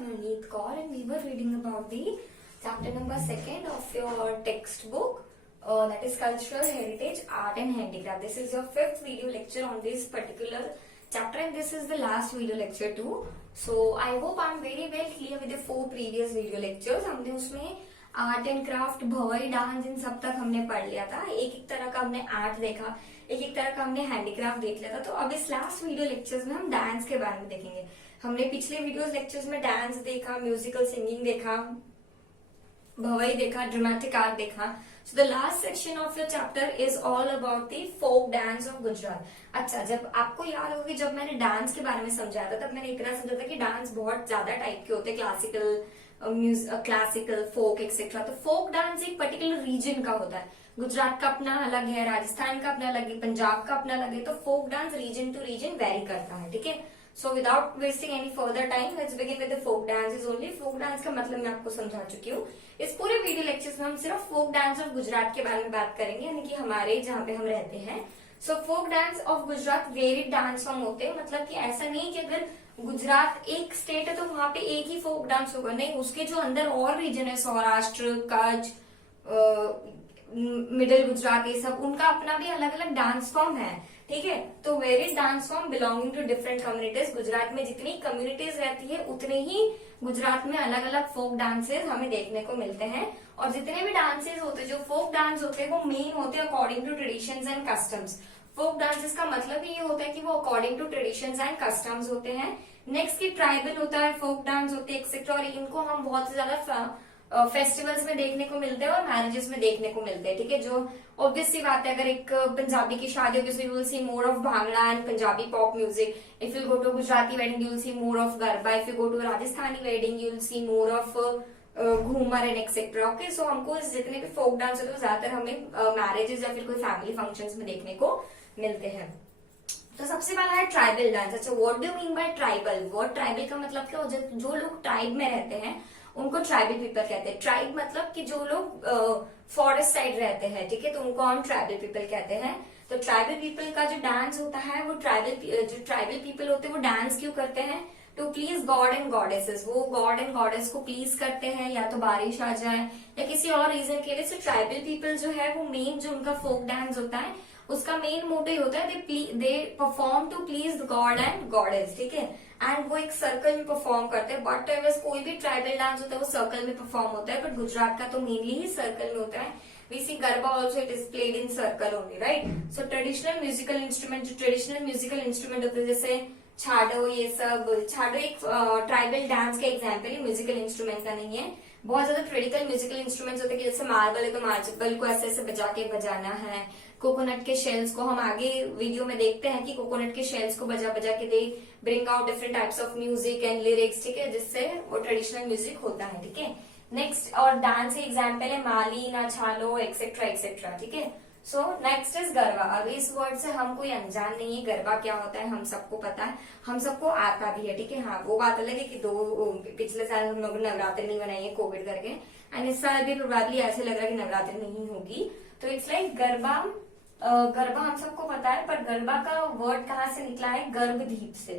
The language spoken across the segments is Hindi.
I'm Aneet Kaur and we were reading about the chapter number 2 of your textbook, that is Cultural Heritage, Art and Handicraft. This is your 5th video lecture on this particular chapter and this is the last video lecture too. So I hope I'm very well clear with the 4 previous video lectures. हमने उसमें art and craft, Bhavai, dance, इन सब तक हमने पढ़ लिया था. एक एक तरह का हमने आर्ट देखा, एक एक तरह का हमने हैंडीक्राफ्ट देख लिया था. तो अब इस लास्ट वीडियो लेक्चर्स में हम डांस के बारे में देखेंगे. हमने पिछले वीडियोस लेक्चर्स में डांस देखा, म्यूजिकल सिंगिंग देखा, भवई देखा, ड्रामेटिक आर्ट देखा. So the last section of your chapter is all about the folk dance of Gujarat. अच्छा, जब आपको याद होगा कि जब मैंने डांस के बारे में समझाया था तब मैंने इतना समझा था कि डांस बहुत ज्यादा टाइप के होते हैं, क्लासिकल, फोक एक्सेट्रा. तो फोक डांस एक पर्टिकुलर रीजन का होता है. गुजरात का अपना अलग है, राजस्थान का अपना अलग है, पंजाब का अपना अलग है. तो folk dance region to region vary करता है. ठीक है. So without wasting any further time let's begin with the folk dance only. Folk dance का मतलब मैं आपको समझा चुकी हूँ. इस पूरे वीडियो लेक्चर में हम सिर्फ फोक डांस ऑफ गुजरात के बारे में बात करेंगे, यानी कि हमारे जहाँ पे हम रहते हैं. So folk dance of Gujarat varied dance form होते हैं. मतलब कि ऐसा नहीं कि अगर गुजरात एक स्टेट है तो वहां पे एक ही फोक डांस होगा, नहीं. उसके जो अंदर और रीजन है, सौराष्ट्र, कच्छ, मिडिल गुजरात, ये सब उनका अपना भी अलग अलग डांस फॉर्म है. ठीक है. तो various dance form belonging to different communities. Gujarat में जितनी कम्युनिटीज रहती है उतने ही गुजरात में अलग अलग फोक डांसेस हमें देखने को मिलते हैं. और जितने भी डांसेस होते हैं, जो फोक डांस होते हैं, वो मेन होते हैं according to traditions and customs. Folk dances का मतलब ये होता है कि वो according to traditions and customs होते हैं. नेक्स्ट की ट्राइबल होता है, फोक डांस होते हैं एक्सेट्रा. और इनको हम बहुत से ज्यादा फेस्टिवल्स में देखने को मिलते हैं और मैरिजेस में देखने को मिलते हैं. ठीक है. जो ऑब्वियस सी बात है, अगर एक पंजाबी की शादी होगी so you will see more of bhangra and Punjabi pop music. If you go to Gujarati wedding you will see more of garba. If you go to Rajasthani wedding you will see more of ghoomar and etcetera. Okay. So हमको जितने भी फोक डांस होते हैं ज्यादातर हमें मैरिजेस या फिर कोई फैमिली फंक्शंस में देखने को मिलते हैं. तो सबसे पहला है ट्राइबल डांस. अच्छा, what do mean by tribal? Word tribal का मतलब क्या हो जाए, जो लोग ट्राइब में रहते हैं उनको ट्राइबल पीपल कहते हैं. ट्राइब मतलब कि जो लोग फॉरेस्ट साइड रहते हैं. ठीक है. तो उनको हम ट्राइबल पीपल कहते हैं. तो ट्राइबल पीपल का जो डांस होता है वो जो ट्राइबल पीपल होते हैं वो डांस क्यों करते हैं? To please god and goddesses. वो गॉड एंड गॉडेस को प्लीज करते हैं, या तो बारिश आ जाए या किसी और रीजन के लिए. सो ट्राइबल पीपल जो है वो मेन जो उनका फोक डांस होता है उसका मेन मोटिव होता है they perform to please god and goddess. ठीक है. एंड वो एक सर्कल में परफॉर्म करते हैं. बट कोई भी ट्राइबल डांस होता है वो सर्कल में परफॉर्म होता है, बट गुजरात का तो मेनली ही सर्कल में होता है. We see garba also it is played in circle only, right. So traditional musical instrument, जो ट्रेडिशनल म्यूजिकल इंस्ट्रूमेंट होते हैं जैसे छाडो, ये सब. छाडो एक ट्राइबल डांस का एग्जाम्पल है, म्यूजिकल इंस्ट्रूमेंट का नहीं है. बहुत ज्यादा क्रिटिकल म्यूजिकल इंस्ट्रूमेंट्स होते हैं कि जैसे मार्बल है तो मार्बल को ऐसे ऐसे बजा के बजाना है. कोकोनट के शेल्स को हम आगे वीडियो में देखते हैं कि कोकोनट के शेल्स को बजा बजा के they bring out different types of music and lyrics. ठीक है. जिससे वो ट्रेडिशनल म्यूजिक होता है. ठीक है. नेक्स्ट और डांस के एग्जाम्पल है माली, ना छालो, एक्सेट्रा एक्सेट्रा. ठीक है. सो नेक्स्ट इज गरबा. अब इस वर्ड से हम कोई अनजान नहीं है. गरबा क्या होता है हम सबको पता है, हम सबको आता भी है. ठीक है. हाँ, वो बात अलग है कि पिछले साल हम लोग नवरात्रि नहीं बनाई है कोविड करके, एंड इस साल भी प्रोबेबली ऐसे लग रहा है कि नवरात्रि नहीं होगी. तो इट्स लाइक गरबा. गरबा हम सबको पता है, पर गरबा का वर्ड कहाँ से निकला है? गर्भदीप से.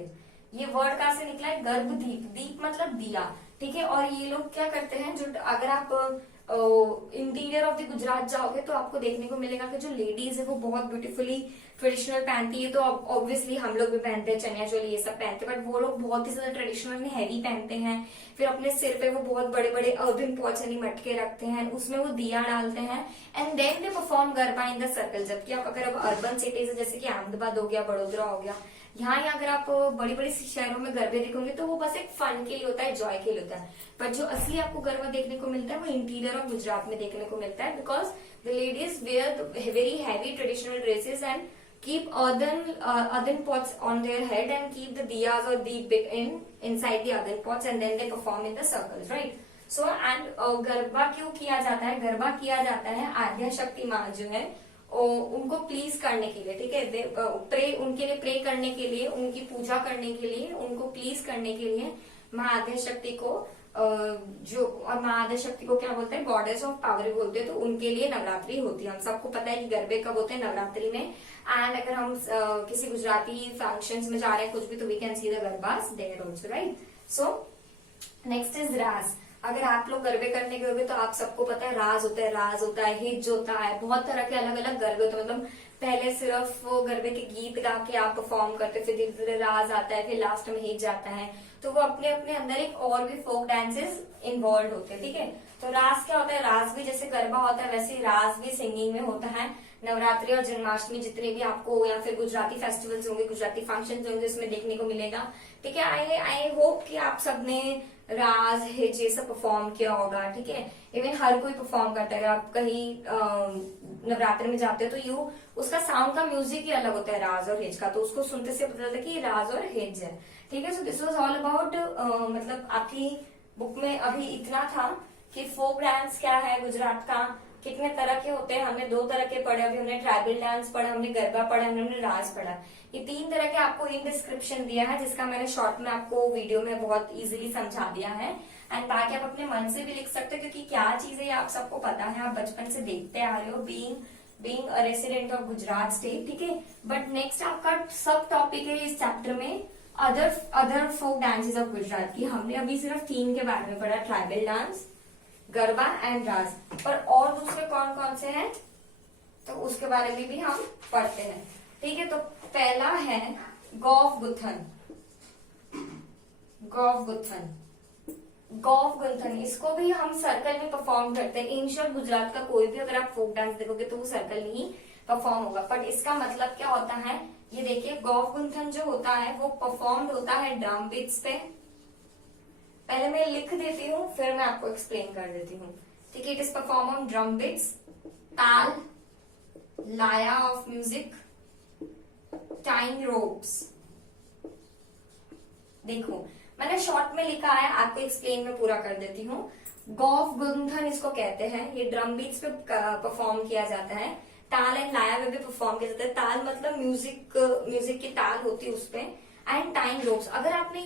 ये वर्ड कहाँ से निकला है? गर्भदीप. दीप मतलब दिया. ठीक है. और ये लोग क्या करते हैं, जो अगर आप इंटीरियर ऑफ द गुजरात जाओगे तो आपको देखने को मिलेगा कि जो लेडीज है वो बहुत ब्यूटीफुली ट्रेडिशनल पहनती है. तो ऑब्वियसली हम लोग भी पहनते हैं, चनिया चोली ये सब पहनते हैं, बट वो लोग बहुत ही ज्यादा ट्रेडिशनल हैवी पहनते हैं. फिर अपने सिर पे वो बहुत बड़े बड़े अर्बन पॉच यानी मटके रखते हैं, उसमें वो दिया डालते हैं and then they perform garba in the circle. जबकि आप अगर अर्बन सिटीज जैसे कि अहमदाबाद हो गया, बड़ोदरा हो गया, यहाँ अगर आप बड़ी बड़ी शहरों में गरबे देखोगे तो वो बस एक फन के लिए होता है, जॉय के लिए होता है. पर जो असली आपको गरबा देखने को मिलता है वो इंटीरियर ऑफ गुजरात में देखने को मिलता है, because the ladies wear very heavy traditional dresses and keep earthen pots on their head and keep the diyas or deep inside the earthen pots and then they perform in the circles, right. So and garba क्यों किया जाता है? गरबा किया जाता है आद्या शक्ति माँ जो है उनको प्लीज करने के लिए. ठीक है. उनके लिए प्रे करने के लिए, उनकी पूजा करने के लिए, उनको प्लीज करने के लिए माँ आद्या शक्ति को जो और माँ आद्या शक्ति को क्या बोलते हैं? गॉडेस ऑफ पावर बोलते हैं. तो उनके लिए नवरात्रि होती है. हम सबको पता है कि गरबे कब होते हैं? नवरात्रि में. एंड अगर हम किसी गुजराती फंक्शंस में जा रहे हैं कुछ भी, तो we can see the garbas there also, right. So next is raas. अगर आप लोग गरबे करने गए होंगे तो आप सबको पता है राज होता है, राज होता है, हिज होता है, बहुत तरह के अलग अलग गरबे होते हैं। मतलब पहले सिर्फ वो गरबे के गीत गा के आप परफॉर्म करते, फिर धीरे धीरे राज आता है, फिर लास्ट में हिज आता है। तो वो अपने अपने अंदर एक और भी फोक डांसेस इन्वॉल्व होते हैं, ठीक है। तो रास क्या होता है, रास भी जैसे गरबा होता है वैसे ही रास भी सिंगिंग में होता है। नवरात्रि और जन्माष्टमी जितने भी आपको या फिर गुजराती फेस्टिवल्स होंगे, गुजराती फंक्शंस होंगे, इसमें देखने को मिलेगा, ठीक है। आई होप कि आप सबने राज हिज ये सब परफॉर्म किया होगा, ठीक है। इवन हर कोई परफॉर्म करता है। आप कहीं नवरात्र में जाते हो तो यू उसका साउंड का म्यूजिक ही अलग होता है राज और हिज का, तो उसको सुनते से पता चलता है कि ये राज और हिज है, ठीक है। सो दिस वाज ऑल अबाउट, मतलब आपकी बुक में अभी इतना था कि फोक डांस क्या है गुजरात का, कितने तरह के होते हैं। हमने 2 तरह के पढ़े, अभी हमने ट्राइबल डांस पढ़ा, हमने गरबा पढ़ा, हमने रास पढ़ा। ये 3 तरह के आपको इन डिस्क्रिप्शन दिया है, जिसका मैंने शॉर्ट में आपको वीडियो में बहुत इजीली समझा दिया है। एंड बाकी आप अपने मन से भी लिख सकते हो, क्योंकि क्या चीज है ये आप सबको पता है, आप बचपन से देखते आ रहे हो, being a resident of Gujarat state, ठीक है। बट नेक्स्ट आपका सब टॉपिक है इस चैप्टर में other folk dances of Gujarat की। हमने अभी सिर्फ 3 के बारे में पढ़ा, ट्राइबल डांस, गरबा एंड रास, और दूसरे कौन कौन से हैं तो उसके बारे में भी हम पढ़ते हैं, ठीक है। तो पहला है गौफ गुथन। गौफ गुथन, गौफ गुंथन, इसको भी हम सर्कल में परफॉर्म करते हैं। इन शॉर्ट गुजरात का कोई भी अगर आप फोक डांस देखोगे तो वो सर्कल में ही परफॉर्म होगा। बट इसका मतलब क्या होता है, ये देखिए, गौफ गुंथन जो होता है वो परफॉर्म होता है ड्रम बीट्स पे। पहले मैं लिख देती हूँ फिर मैं आपको एक्सप्लेन कर देती हूँ, ठीक है। It is perform on drum beats, taal, laya of music, time ropes. देखो मैंने शॉर्ट में लिखा है, आपको एक्सप्लेन में पूरा कर देती हूँ। गौफ गुंथन इसको कहते हैं, ये ड्रम बीट्स पे परफॉर्म किया जाता है, ताल एंड लाया में भी परफॉर्म किया जाता है। ताल मतलब म्यूजिक की ताल होती है उसपे, एंड टाइम रोप्स। अगर आपने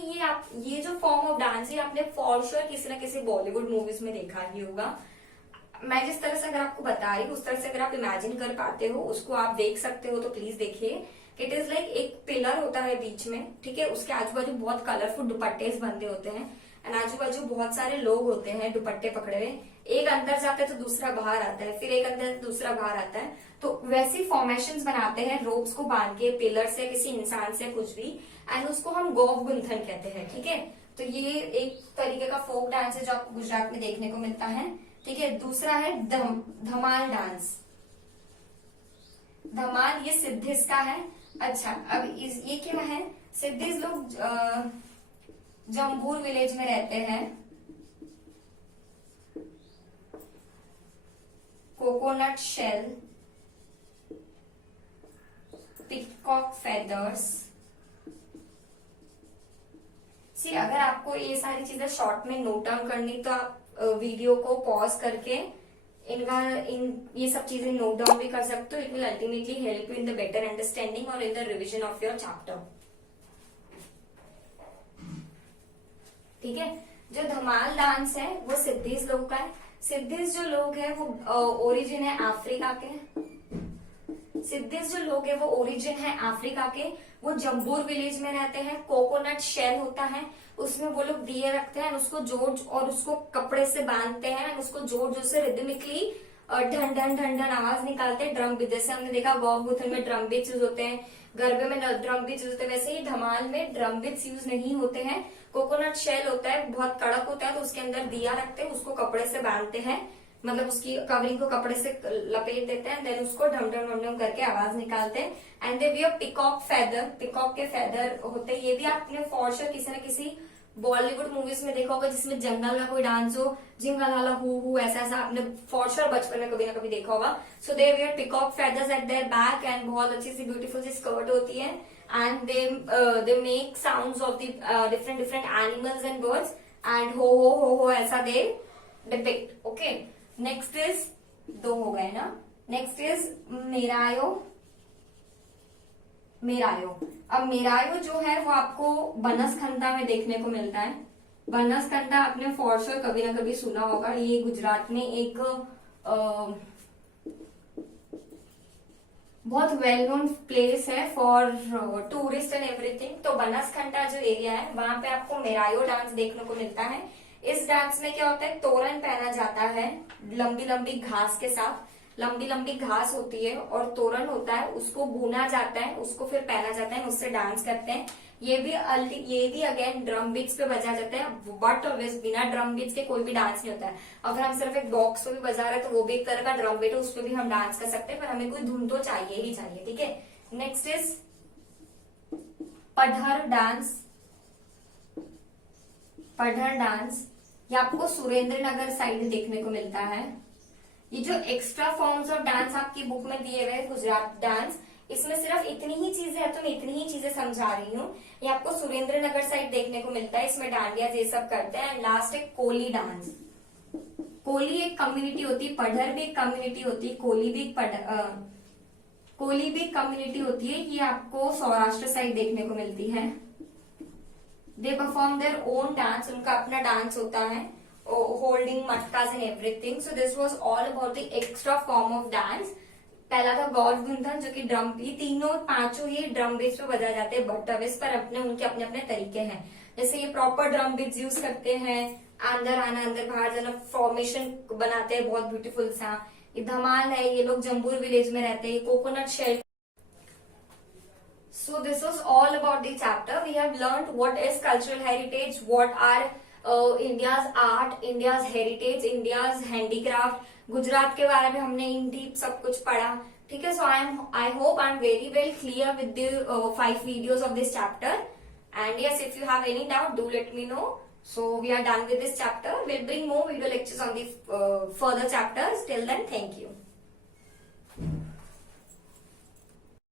ये जो फॉर्म ऑफ डांस है आपने फॉर श्योर किसी ना किसी बॉलीवुड मूवीज में देखा ही होगा। मैं जिस तरह से अगर आपको बता रही हूँ उस तरह से अगर आप इमेजिन कर पाते हो, उसको आप देख सकते हो तो प्लीज देखिए। इट इज लाइक एक पिलर होता है बीच में, ठीक है, उसके आजू बाजू बहुत कलरफुल दुपट्टे बंधे होते हैं, एंड आजू बाजू बहुत सारे लोग होते हैं दुपट्टे पकड़े हुए। एक अंदर जाता है तो दूसरा बाहर आता है, फिर एक अंदर तो दूसरा बाहर आता है। तो वैसी फॉर्मेशंस बनाते हैं रोप्स को बांध के, पिलर से, किसी इंसान से, कुछ भी, एंड उसको हम गौफ गुंथन कहते हैं, ठीक है। तो ये एक तरीके का फोक डांस है जो आपको गुजरात में देखने को मिलता है, ठीक है। दूसरा है धमाल डांस। धमाल ये सिद्धिस का है। अच्छा, अब ये क्या है, सिद्धिस लोग जम्बूर विलेज में रहते हैं। Coconut shell, peacock feathers. See अगर आपको ये सारी चीजें शॉर्ट में नोट डाउन करनी तो आप वीडियो को पॉज करके ये सब चीजें नोट डाउन भी कर सकते हो। It will ultimately help you in the better understanding और in the revision of your chapter, ठीक है। जो धमाल डांस है वो सिद्धिस लोग का है। सिद्धिस जो लोग है वो ओरिजिन है अफ्रीका के। सिद्धिस जो लोग है वो ओरिजिन है अफ्रीका के। वो जम्बूर विलेज में रहते हैं। कोकोनट शेल होता है, उसमें वो लोग दिए रखते हैं, उसको जोड़ और उसको कपड़े से बांधते हैं, उसको जोड़ जोड़ से रिदमिकली ढन ढन ढन ढन आवाज निकालते हैं। ड्रम बीट, जैसे हमने देखा गौफ गुथन में ड्रम बीट्स यूज होते हैं, गरबे में ड्रम बीट्स यूज होते हैं, वैसे ही धमाल में ड्रम बीट्स यूज नहीं होते हैं। कोकोनट शेल होता है, बहुत कड़क होता है, तो उसके अंदर दिया रखते हैं, उसको कपड़े से बांधते हैं, मतलब उसकी कवरिंग को कपड़े से लपेट देते हैं, देन उसको ढम ढम ढम ढम करके आवाज निकालते हैं। And they wear peacock feather, peacock के फेदर होते हैं। ये भी आपने फॉर श्योर किसी न किसी बॉलीवुड मूवीज में देखा होगा जिसमें जंगल का कोई डांस हो, जिंगल वाला हु ऐसा ऐसा आपने फॉर श्योर बचपन में कभी ना कभी देखा होगा। So they wear peacock feathers at their back, and बहुत अच्छी सी ब्यूटीफुल सी स्कर्ट होती है, and they make sounds of the different different animals and birds, and हो ऐसा they depict, okay. Next is, 2 हो गए ना, नेक्स्ट इज मेरायो। अब मेरायो जो है वो आपको बनसखंडा में देखने को मिलता है। बनसखंडा आपने फॉर श्योर कभी ना कभी सुना होगा। ये गुजरात में एक बहुत वेल नोन प्लेस है फॉर टूरिस्ट एंड एवरीथिंग। तो बनासकांठा जो एरिया है वहां पे आपको मेरायो डांस देखने को मिलता है। इस डांस में क्या होता है, तोरण पहना जाता है लंबी लंबी घास के साथ। लंबी लंबी घास होती है और तोरण होता है, उसको बुना जाता है, उसको फिर पहना जाता है, उससे डांस करते हैं। ये भी अगेन ड्रम बीट्स पे बजा जाता है, बट बिना ड्रम बीट्स के कोई भी डांस नहीं होता है। अगर हम सिर्फ एक बॉक्स पे भी बजा रहे हैं तो वो भी एक तरह का ड्रम बीट है, उस पर भी हम डांस कर सकते हैं, पर हमें कोई धुन तो चाहिए ही चाहिए। ठीक है, नेक्स्ट इज पढ़र डांस। पढ़र डांस ये आपको सुरेंद्र नगर साइड देखने को मिलता है। ये जो एक्स्ट्रा फॉर्म्स ऑफ डांस आपकी बुक में दिए हुए गुजरात डांस, इसमें सिर्फ इतनी ही चीजें है, तो मैं इतनी ही चीजें समझा रही हूँ। ये आपको सुरेंद्र नगर साइड देखने को मिलता है, इसमें डांडिया ये सब करते हैं। एंड लास्ट है कोली डांस। कोली एक कम्युनिटी होती है, पढ़र भी एक कम्युनिटी होती है, कोली भी एक कम्युनिटी होती है। ये आपको सौराष्ट्र साइड देखने को मिलती है। They perform their own dance, उनका अपना डांस होता है, holding matkas and everything. So this was all about the extra form of dance. पहला था गौर गुंथन, जो कि ड्रम, ये तीनों पांचों ही ड्रम बीट्स पे बजाए जाते हैं, बट पर अपने उनके अपने अपने तरीके हैं। जैसे ये प्रॉपर ड्रम बीट्स यूज करते हैं, अंदर आना अंदर बाहर जाना, फॉर्मेशन बनाते हैं बहुत ब्यूटीफुल सा। ये धमाल है, ये लोग जम्बूर विलेज में रहते हैं। Coconut shell. So this was all about the chapter. We have learned what is cultural heritage, what are India's art, India's heritage, India's handicraft. Gujarat के बारे में हमने इन डीप सब कुछ पढ़ा। ठीक है, so I hope I'm very well clear with the 5 videos of this chapter. And yes, if you have any doubt, do let me know. So we are done with this chapter. We'll bring more video lectures on the further chapters. Till then, thank you.